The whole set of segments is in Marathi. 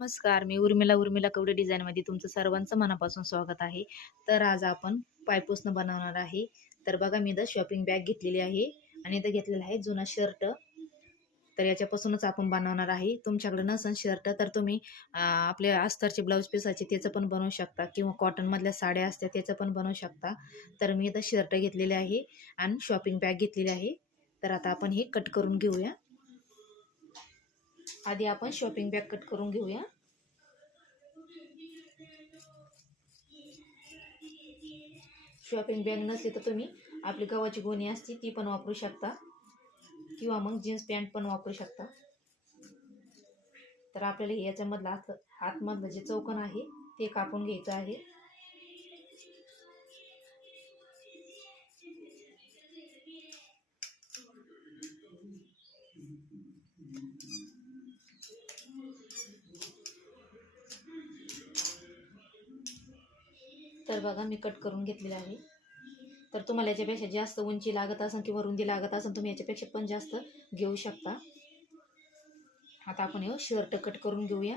नमस्कार मी उर्मिला. उर्मिला कवडे डिझाईनमध्ये तुमचं सर्वांचं मनापासून स्वागत आहे. तर आज आपण पायपुसणं बनवणार आहे. तर बघा मी इथं शॉपिंग बॅग घेतलेली आहे आणि इथं घेतलेलं आहे जुना शर्ट तर याच्यापासूनच आपण बनवणार आहे. तुमच्याकडे नसन शर्ट तर तुम्ही आपल्या आपले अस्तरचे ब्लाऊज पिसाचे त्याचं पण बनवू शकता किंवा कॉटनमधल्या साड्या असत्या त्याचं पण बनवू शकता. तर मी इथं शर्ट घेतलेले आहे आणि शॉपिंग बॅग घेतलेली आहे. तर आता आपण हे कट करून घेऊया. आधी आपण शॉपिंग बॅग कट करून घेऊया. शॉपिंग बॅग नसली तर तुम्ही आपली गव्हाची गोणी असते ती पण वापरू शकता. किंवा मग जीन्स पॅन्ट पण वापरू शकता. तर आपल्याला हे याच्यामधलं आत आतमधलं जे चौकन आहे ते कापून घ्यायचं आहे. तर बघा मी कट करून घेतलेलं आहे. तर तुम्हाला याच्यापेक्षा जास्त उंची लागत असेल किंवा रुंदी लागत असेल तुम्ही याच्यापेक्षा पण जास्त घेऊ शकता. आता आपण हे शर्ट कट करून घेऊया.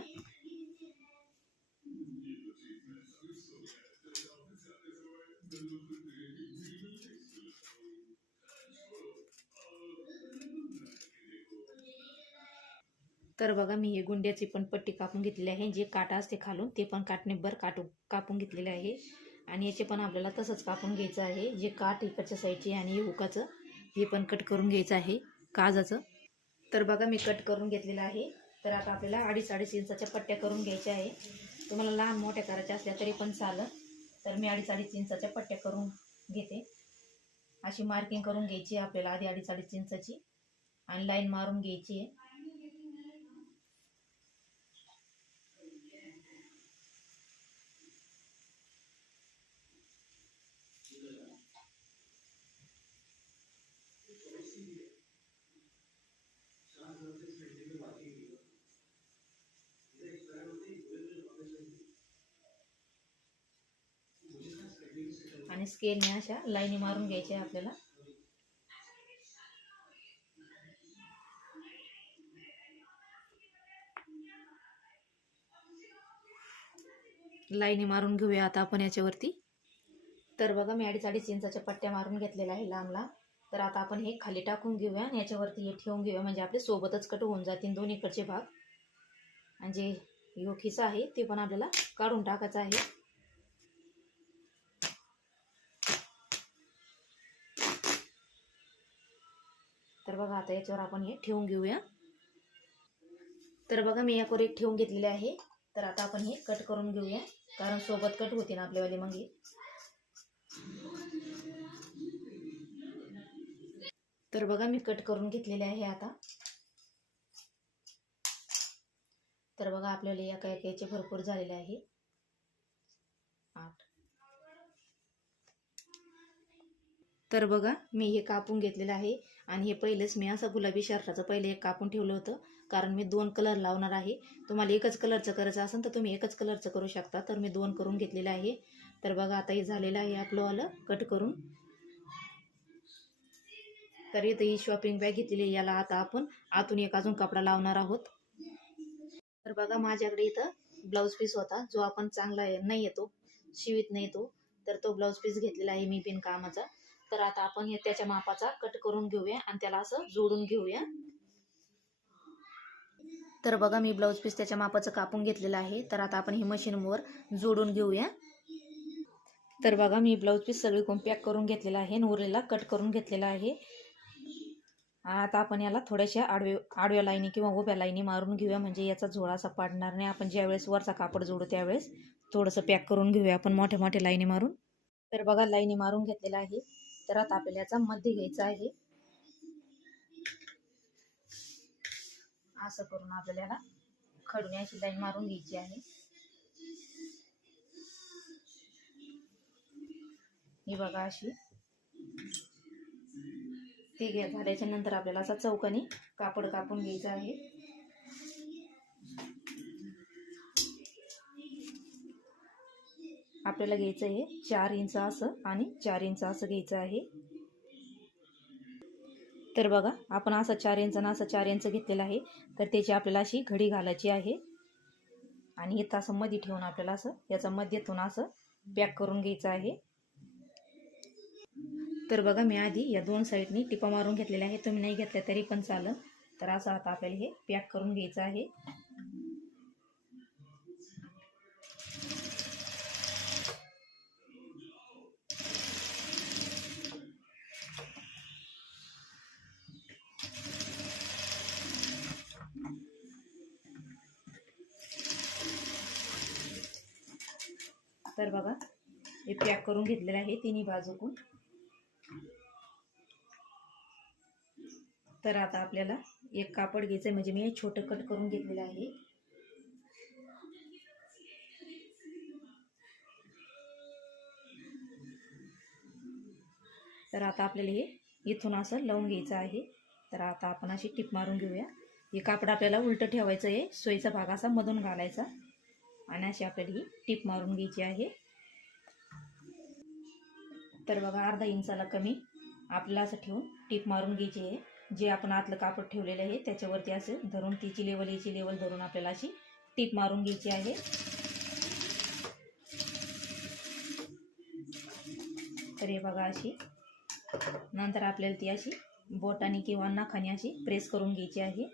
तर बघा मी हे गुंड्याची पण पट्टी कापून घेतलेली आहे. जे काटा असते खालून ते पण काटणेभर काटू कापून घेतलेले आहे. आणि याचे पण आपल्याला तसंच कापून घ्यायचं आहे. जे काठ इकडच्या साईडची आणि उकाचं हे पण कट करून घ्यायचं आहे काजाचं. तर बघा मी कट करून घेतलेलं आहे. तर आता आपल्याला अडीच अडीच इंचाच्या पट्ट्या करून घ्यायच्या आहे. तुम्हाला लहान मोठ्या करायच्या असल्या तरी पण चालत तर मी अडीच अडीच इंचाच्या पट्ट्या करून घेते. अशी मार्किंग करून घ्यायची आहे आपल्याला आधी अडीच अडीच इंचाची. आणि लाईन मारून घ्यायची आहे. स्केलने अशा लाईनी मारून घ्यायच्या आपल्याला. लाईनी मारून घेऊया आता आपण याच्यावरती. तर बघा मी अडीच अडीच इंचाच्या पट्ट्या मारून घेतलेल्या आहे लांब लांब तर आता आपण हे खाली टाकून घेऊया आणि याच्यावरती हे ठेवून घेऊया. म्हणजे आपले सोबतच कट होऊन जातील दोन्हीकडचे भाग. आणि जे योखीचं आहे ते पण आपल्याला काढून टाकायचं आहे. तर बघा आता याच्यावर आपण हे ठेवून घेऊया. तर बघा मी यावर एक ठेवून घेतलेले आहे. तर आता आपण हे कट करून घेऊया. कारण सोबत कट होते ना आपल्यावाले मग तर बघा मी कट करून घेतलेले आहे आता. तर बघा आपल्याला एका एकाचे भरपूर झालेले आहे. आठ. तर बघा मी हे कापून घेतलेलं आहे. आणि हे पहिलेच मी असं गुलाबी शर्टाचं पहिले एक कापून ठेवलं होतं. कारण मी दोन कलर लावणार आहे. तुम्हाला एकच कलरचं करायचं असेल तर तुम्ही एकच कलरचं करू शकता. तर मी दोन करून घेतलेलं आहे. तर बघा आता हे झालेलं आहे आपलं आलं कट करून. तर इथं ही शॉपिंग बॅग घेतलेली आहे. याला आता आपण आतून एक अजून कपडा लावणार आहोत. तर बघा माझ्याकडे इथं ब्लाऊज पीस होता. जो आपण चांगला नाही येतो शिवीत नाही येतो तर तो ब्लाऊज पीस घेतलेला आहे मी बिनकामाचा. तर आता आपण हे त्याच्या मापाचा कट करून घेऊया आणि त्याला असं जोडून घेऊया. तर बघा मी ब्लाऊज पीस त्याच्या मापाचं कापून घेतलेलं आहे. तर आता आपण हे मशीनवर जोडून घेऊया. तर बघा मी ब्लाऊज पीस सगळी पॅक करून घेतलेला आहे आणि उरलेला कट करून घेतलेला आहे. आता आपण याला थोड्याशा आडवे आडव्या लाईनी किंवा उभ्या लाईनी मारून घेऊया. म्हणजे याचा झोळा असा पाडणार नाही. आपण ज्यावेळेस वरचा कापड जोडू त्यावेळेस थोडंसं पॅक करून घेऊया आपण मोठ्या मोठ्या लाईनी मारून. तर बघा लाईनी मारून घेतलेला आहे. तर आता आपल्याला याचा घ्यायचा आहे. असं करून आपल्याला खडून अशी लाईन मारून घ्यायची आहे. ही बघा अशी. ती घ्या झाल्याच्यानंतर आपल्याला असा चौकानी कापड कापून घ्यायचं आहे. आपल्याला घ्यायचं आहे. चार इंच असं आणि चार इंच असं घ्यायचं आहे. तर बघा आपण असं चार इंच आणि असं चार इंच घेतलेलं आहे. तर त्याची आपल्याला अशी घडी घालायची आहे. आणि हे असं मध्ये ठेवून आपल्याला असं याचा मध्येतून असं पॅक करून घ्यायचं आहे. तर बघा मी आधी या दोन साईडनी टिपा मारून घेतलेल्या आहे तुम्ही नाही घेतल्या तरी पण चालेल. तर असं आता आपल्याला हे पॅक करून घ्यायचं आहे. तर बघा हे पॅक करून घेतलेलं आहे तिन्ही बाजूकून. तर आता आपल्याला एक कापड घ्यायचं आहे म्हणजे मी हे छोटं कट करून घेतलेलं आहे. तर आता आपल्याला हे इथून असं लावून घ्यायचं आहे. तर आता आपण अशी टिप मारून घेऊया. हे कापड आपल्याला उलटं ठेवायचं आहे सोयीचा भाग असा मधून घालायचा. आणि अशी आपल्याला ही टिप मारून घ्यायची आहे. तर बघा अर्धा इंचाला कमी आपल्याला असं ठेवून टिप मारून घ्यायची आहे. जे आपण आतलं कापड ठेवलेलं आहे त्याच्यावरती असं धरून तिची लेवल याची लेवल धरून आपल्याला अशी टिप मारून घ्यायची आहे. तर हे बघा अशी नंतर आपल्याला ती अशी बोटाने किंवा नाखाने अशी प्रेस करून घ्यायची आहे.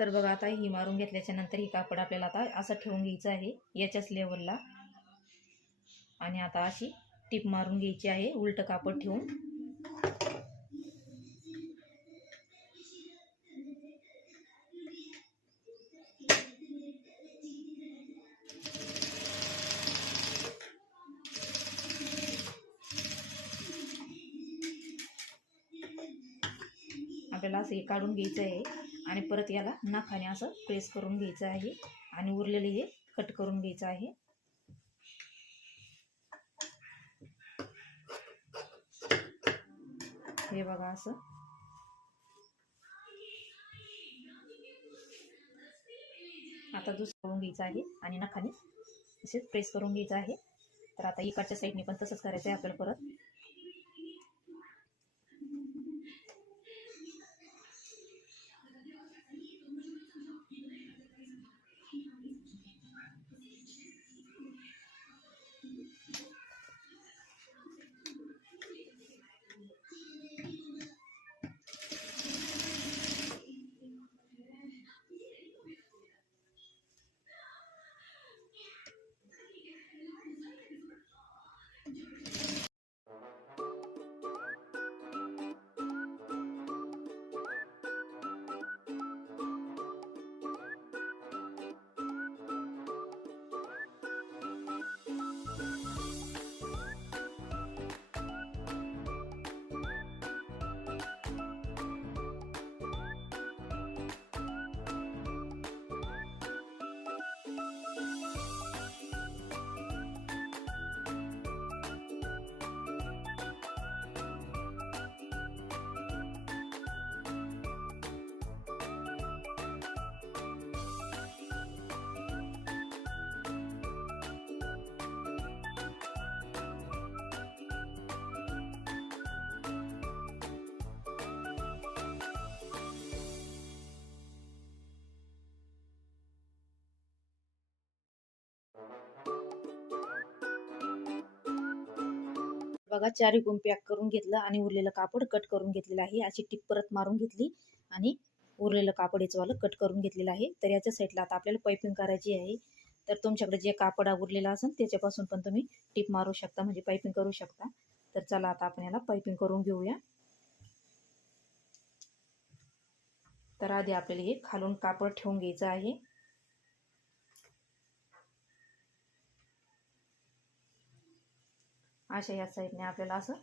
तर बघा आता ही मारून घेतल्याच्या नंतर ही कापड आपल्याला आता असं ठेवून घ्यायचं आहे याच्याच लेवलला आणि आता अशी टीप मारून घ्यायची आहे उलट कापड ठेवून. आपल्याला असं हे काढून घ्यायचं आहे. आणि परत याला नाखाने असं प्रेस करून घ्यायचं आहे आणि उरलेले हे कट करून घ्यायचं आहे. हे बघा असं. आता दुसरं करून घ्यायचं आहे आणि नखाने तसेच प्रेस करून घ्यायचं आहे. तर आता इकडच्या साईडने पण तसंच करायचं आहे आपल्याला परत. बघा चार एकूण पॅक करून घेतलं आणि उरलेलं कापड कट करून घेतलेलं आहे. अशी टिप परत मारून घेतली आणि उरलेलं कापड याचंवालं कट करून घेतलेलं आहे. तर याच्या साईडला आता आपल्याला पायपिंग करायची आहे. तर तुमच्याकडे जे कापड उरलेलं असेल त्याच्यापासून पण तुम्ही टिप मारू शकता म्हणजे पायपिंग करू शकता. तर चला आता आपण याला पायपिंग करून घेऊया. तर आधी आपल्याला हे खालून कापड ठेवून घ्यायचं आहे. अशा या साईडने आपल्याला असं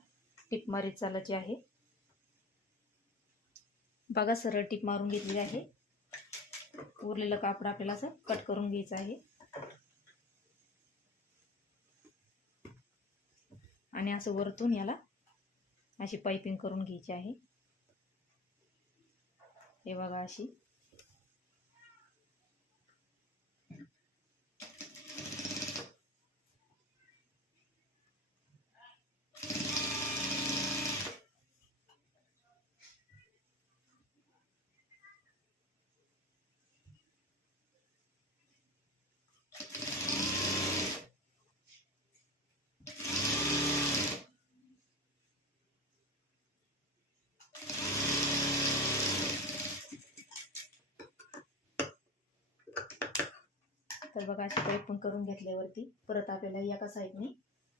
टिप मारीत चालायची आहे. बघा सरळ टिप मारून घेतलेली आहे. उरलेलं कापड आपल्याला असं कट करून घ्यायचं आहे. आणि असं वरतून याला अशी पायपिंग करून घ्यायची आहे. हे बघा अशी. तर बघा अशी टाईप पण करून घेतल्यावरती परत आपल्याला एका साईडने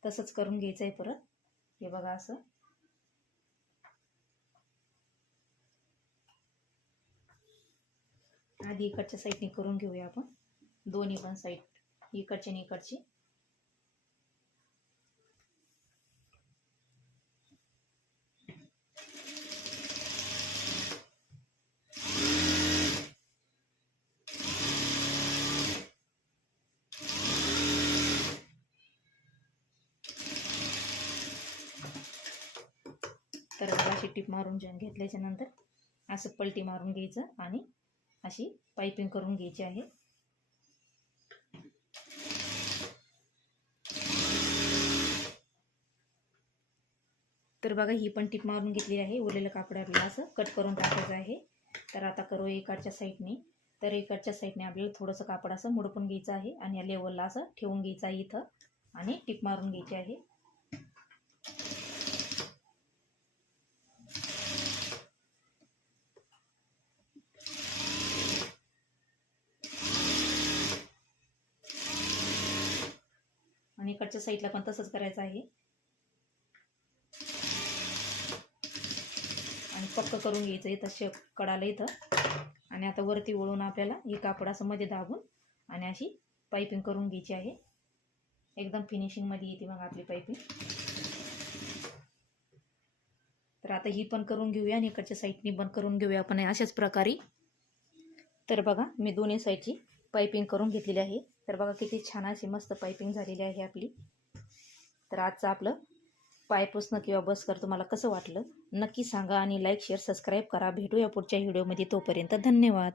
तसंच करून घ्यायचं आहे परत. हे बघा असं. आधी इकडच्या साईडने करून घेऊया आपण. दोन्ही पण साईड इकडची आणि इकडची. तर बघा अशी टीप मारून घेतल्याच्या नंतर असं पलटी मारून घ्यायचं आणि अशी पायपिंग करून घ्यायची आहे. तर बघा ही पण टीप मारून घेतली आहे. उरलेलं कापड आपल्याला असं कट करून टाकायचं आहे. तर आता करू इकडच्या साईडने. तर इकडच्या साईडने आपल्याला थोडंसं कापड असं मुडपून घ्यायचं आहे आणि या लेवलला असं ठेवून घ्यायचं आहे इथं. आणि टीप मारून घ्यायची आहे. आणि इकडच्या साईडला पण तसंच करायचं आहे. आणि पक्क करून घ्यायचं इथं शेप कडाला इथं. आणि आता वरती वळून आपल्याला ही कापड असं मध्ये दाबून आणि अशी पायपिंग करून घ्यायची आहे. एकदम फिनिशिंगमध्ये येते मग आपली पायपिंग तर आता ही पण करून घेऊया आणि इकडच्या साईडनी पण करून घेऊया आपण अशाच प्रकारे. तर बघा मी दोन्ही साईडची पायपिंग करून घेतलेली आहे. तर बघा किती छान अशी मस्त पायपिंग झालेली आहे आपली. तर आजचं आपलं पाय पुसणं किंवा बस कर तुम्हाला कसं वाटलं? नक्की सांगा आणि लाईक शेअर सबस्क्राईब करा. भेटूया पुढच्या व्हिडिओमध्ये तोपर्यंत धन्यवाद.